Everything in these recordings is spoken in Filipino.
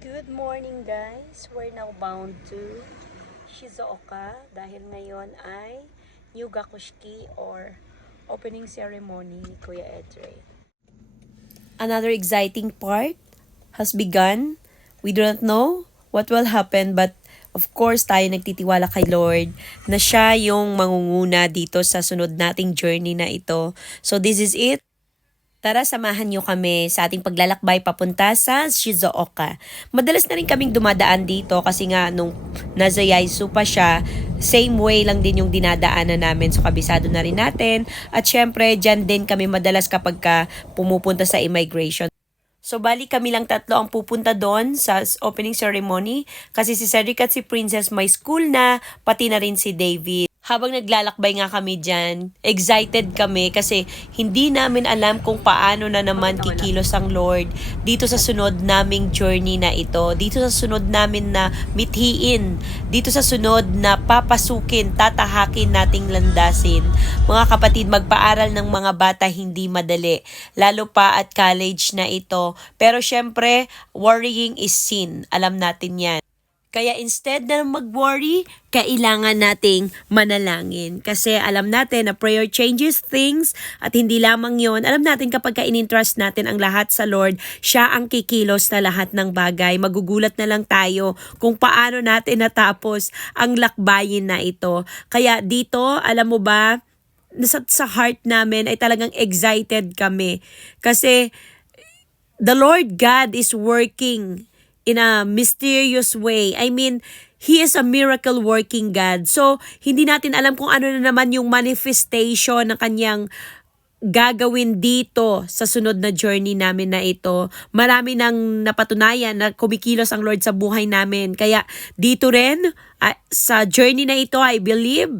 Good morning guys! We're now bound to Shizuoka dahil ngayon ay Nyugakushiki or opening ceremony ni Kuya Edre. Another exciting part has begun. We do not know what will happen but of course tayo nagtitiwala kay Lord na siya yung mangunguna dito sa sunod nating journey na ito. So this is it. Tara, samahan nyo kami sa ating paglalakbay papunta sa Shizuoka. Madalas na rin kaming dumadaan dito kasi nga nung nasa Yaesu pa siya, same way lang din yung dinadaanan namin. So, kabisado na rin natin. At syempre, dyan din kami madalas kapag pumupunta sa immigration. So, bali kami lang tatlo ang pupunta doon sa opening ceremony kasi si Cedric at si Princess may school na, pati na rin si David. Habang naglalakbay nga kami dyan, excited kami kasi hindi namin alam kung paano na naman kikilos ang Lord dito sa sunod naming journey na ito. Dito sa sunod namin na mithiin. Dito sa sunod na papasukin, tatahakin nating landasin. Mga kapatid, magpaaral ng mga bata hindi madali. Lalo pa at college na ito. Pero syempre, worrying is sin. Alam natin yan. Kaya instead na mag-worry, kailangan nating manalangin. Kasi alam natin na prayer changes things at hindi lamang yon. Alam natin kapag in-entrust natin ang lahat sa Lord, siya ang kikilos na lahat ng bagay. Magugulat na lang tayo kung paano natin natapos ang lakbayin na ito. Kaya dito, alam mo ba, sa heart namin ay talagang excited kami. Kasi the Lord God is working in a mysterious way. I mean, He is a miracle working God. So, hindi natin alam kung ano na naman yung manifestation ng kanyang gagawin dito sa sunod na journey namin na ito. Marami nang napatunayan na kumikilos ang Lord sa buhay namin. Kaya dito rin, sa journey na ito, I believe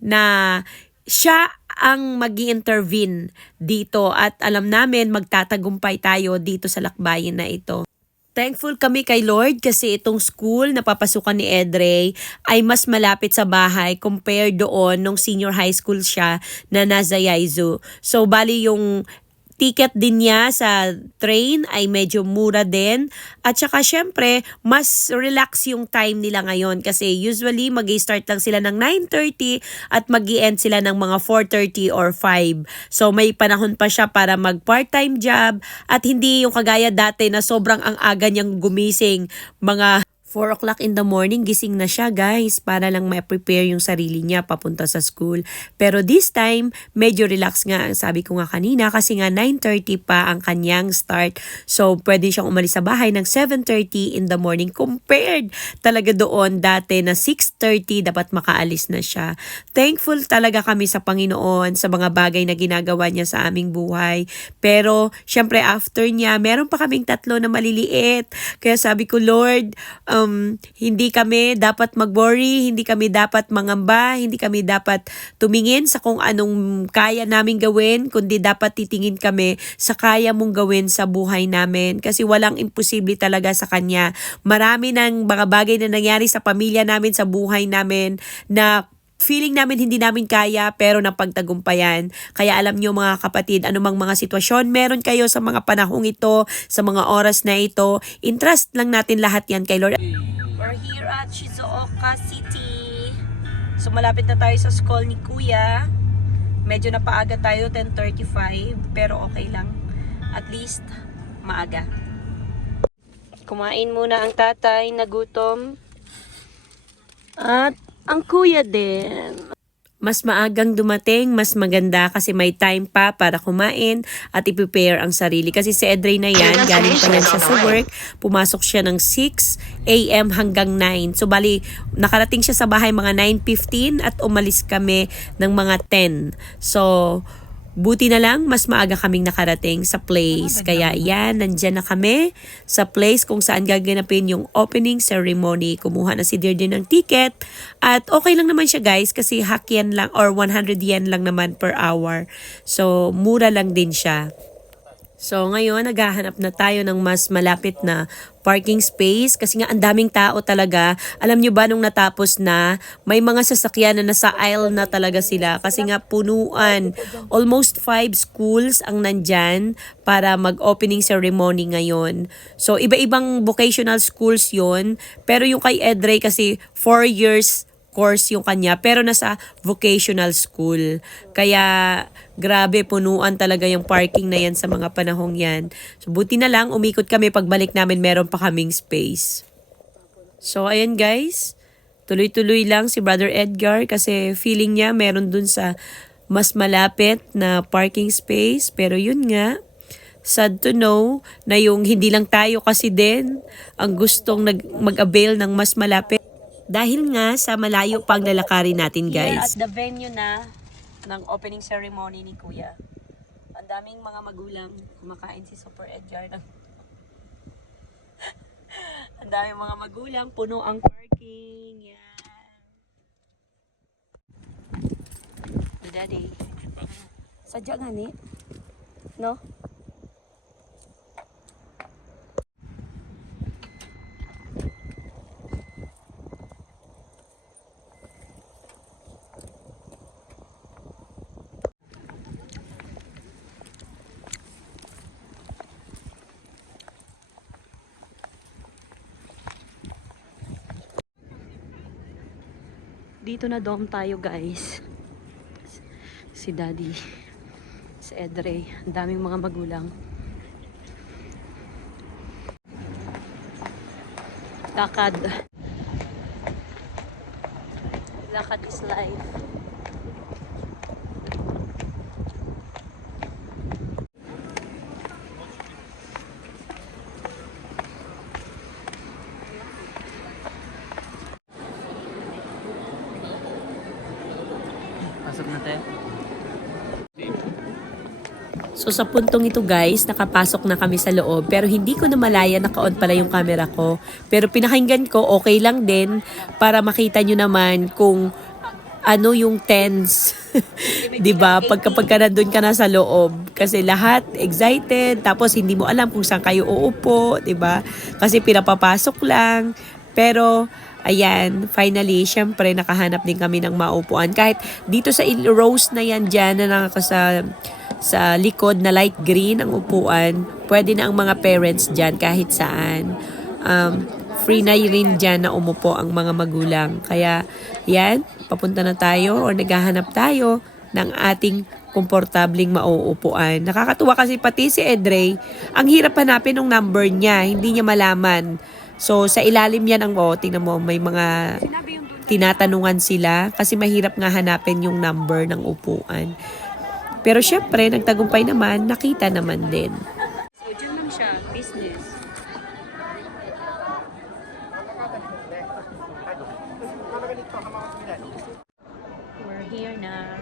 na siya ang mag-i-intervene dito at alam namin magtatagumpay tayo dito sa lakbayin na ito. Thankful kami kay Lord kasi itong school na papasukan ni Edre ay mas malapit sa bahay compared doon nung senior high school siya na nasa Yaesu. So bali yung ticket din niya sa train ay medyo mura din. At saka syempre, mas relax yung time nila ngayon kasi usually mag-i-start lang sila ng 9:30 at mag-i-end sila ng mga 4:30 or 5. So may panahon pa siya para mag-part-time job at hindi yung kagaya dati na sobrang ang aga niyang gumising. Mga 4 o'clock in the morning, gising na siya guys para lang ma-prepare yung sarili niya papunta sa school. Pero this time, medyo relax nga ang sabi ko nga kanina kasi nga 9:30 pa ang kanyang start. So pwede siyang umalis sa bahay ng 7:30 in the morning compared talaga doon dati na 6:30 dapat makaalis na siya. Thankful talaga kami sa Panginoon sa mga bagay na ginagawa niya sa aming buhay. Pero syempre after niya, meron pa kaming tatlo na maliliit. Kaya sabi ko, Lord, hindi kami dapat mag-worry, hindi kami dapat mangamba, hindi kami dapat tumingin sa kung anong kaya namin gawin, kundi dapat titingin kami sa kaya mong gawin sa buhay namin. Kasi walang imposible talaga sa Kanya. Marami ng mga bagay na nangyari sa pamilya namin, sa buhay namin, na feeling namin hindi namin kaya pero napagtagumpayan. Kaya alam nyo mga kapatid, anumang mga sitwasyon meron kayo sa mga panahong ito, sa mga oras na ito, entrust lang natin lahat yan kay Lord. We're here at Shizuoka City. So malapit na tayo sa school ni Kuya. Medyo napaaga tayo, 10:35, pero okay lang. At least, maaga. Kumain muna ang tatay, nagutom. At ang kuya din. Mas maagang dumating, mas maganda kasi may time pa para kumain at i-prepare ang sarili. Kasi si Edre na yan, galing pa yan siya sa work. Pumasok siya ng 6 a.m. hanggang 9. So bali, nakarating siya sa bahay mga 9:15 at umalis kami ng mga 10. So buti na lang, mas maaga kaming nakarating sa place. Kaya yan, nandyan na kami sa place kung saan gaganapin yung opening ceremony. Kumuha na si Deirdre ng ticket. At okay lang naman siya guys kasi hack yen lang or 100 yen lang naman per hour. So, mura lang din siya. So ngayon, naghahanap na tayo ng mas malapit na parking space kasi nga ang daming tao talaga. Alam nyo ba nung natapos na, may mga sasakyan na nasa aisle na talaga sila kasi nga punuan. Almost 5 schools ang nandyan para mag-opening ceremony ngayon. So iba-ibang vocational schools yon, pero yung kay Edrey kasi 4 years course yung kanya pero nasa vocational school. Kaya grabe, punuan talaga yung parking na yan sa mga panahong yan. So buti na lang umikot kami, pagbalik namin meron pa kaming space. So ayan guys, tuloy-tuloy lang si Brother Edgar kasi feeling niya meron dun sa mas malapit na parking space, pero yun nga, sad to know na yung hindi lang tayo kasi din ang gustong mag-avail ng mas malapit. Dahil nga sa malayo pang lalakarin natin, guys. Here at the venue na ng opening ceremony ni Kuya. Ang daming mga magulang kumakain si Super Edgar. Ang daming mga magulang, puno ang parking. Yan. Daddy. Sadya nga ni. No? Dito na dorm tayo guys. Si Daddy, si Edrey, ang daming mga magulang. Lakad. Lakad is life. Pasok na tayo. So sa puntong ito guys, nakapasok na kami sa loob pero hindi ko na malaya naka-on pala yung camera ko. Pero pinakinggan ko, okay lang din para makita nyo naman kung ano yung tense. 'Di ba? Pagka nandun ka na sa loob kasi lahat excited tapos hindi mo alam kung saan kayo uupo, 'di ba? Kasi pinapapasok lang. Pero ayan, finally, syempre nakahanap din kami ng maupuan. Kahit dito sa rows na yan dyan na sa likod na light green ang upuan, pwede na ang mga parents dyan kahit saan. Free na rin dyan na umupo ang mga magulang. Kaya yan, papunta na tayo or naghahanap tayo ng ating komportabling mauupuan. Nakakatuwa kasi pati si Edrey, ang hirap hanapin ng number niya, hindi niya malaman. So, sa ilalim yan ang, tingnan mo, may mga tinatanungan sila kasi mahirap nga hanapin yung number ng upuan. Pero syempre, nagtagumpay naman, nakita naman din. So, dyan lang siya, business. We're here na.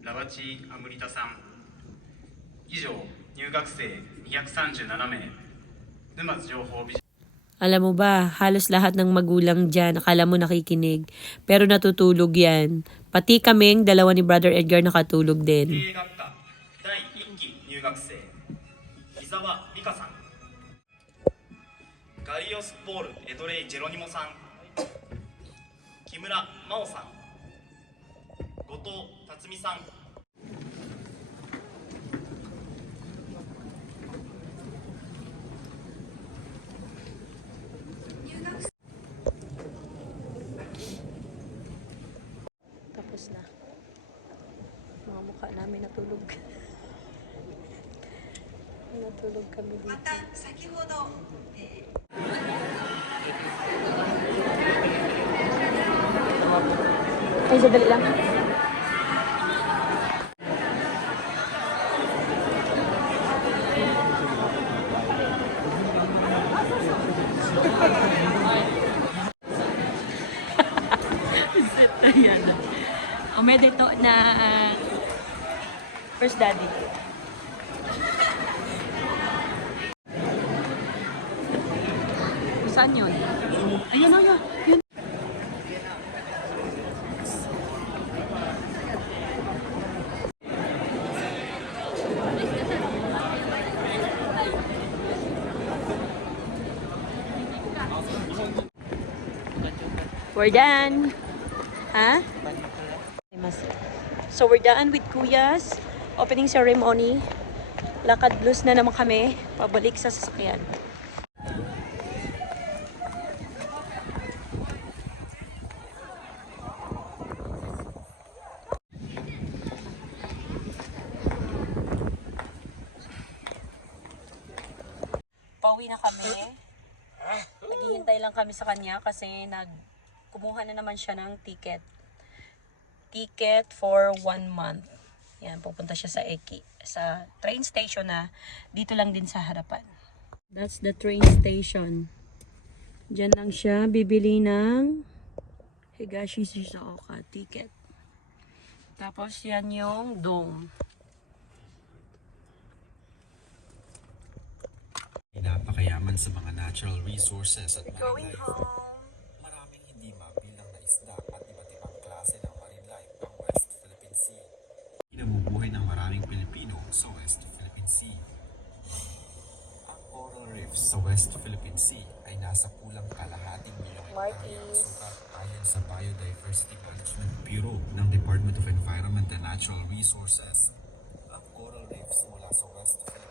Labachi Amrita さん以上入学生237名沼津情報ビジ Alam mo ba, halos lahat ng magulang dyan, akala mo nakikinig. Pero natutulog yan. Pati kaming dalawa ni Brother Edgar nakatulog 経 din. 営学科第1期入学生伊沢美香さんガリオス・ポール・エドレイ・ジェロニモさん木村真央さん後藤辰巳さん Tapos na. Mga mukha namin natulog. Natulog kami dito. Ay, sadali lang. Ayan. Omedeto na First Daddy. Saan yun? Ayan na. Yun. We're done. Ha? So we're done with Kuya's opening ceremony. Lakad blues na naman kami pabalik sa sasakyan. Pauwi na kami. Naghihintay lang kami sa kanya kasi kumuha na naman siya ng ticket. Ticket for 1 month. Yan, pupunta siya sa train station na dito lang din sa harapan. That's the train station. Diyan lang siya bibili ng Higashi Shizuoka ticket. Tapos yan yung dome. Napakayaman sa mga natural resources at marine life. Maraming hindi mabilang na isda at iba't ibang klase ng marine life ang West Philippine Sea. Inabubuhay ng maraming Pilipino sa West Philippine Sea. Ang coral reefs sa West Philippine Sea ay nasa kulang kalahating milyong hektarya ang sukat ayon sa Biodiversity Management Bureau ng Department of Environment and Natural Resources. Ang coral reefs mula sa West Philippine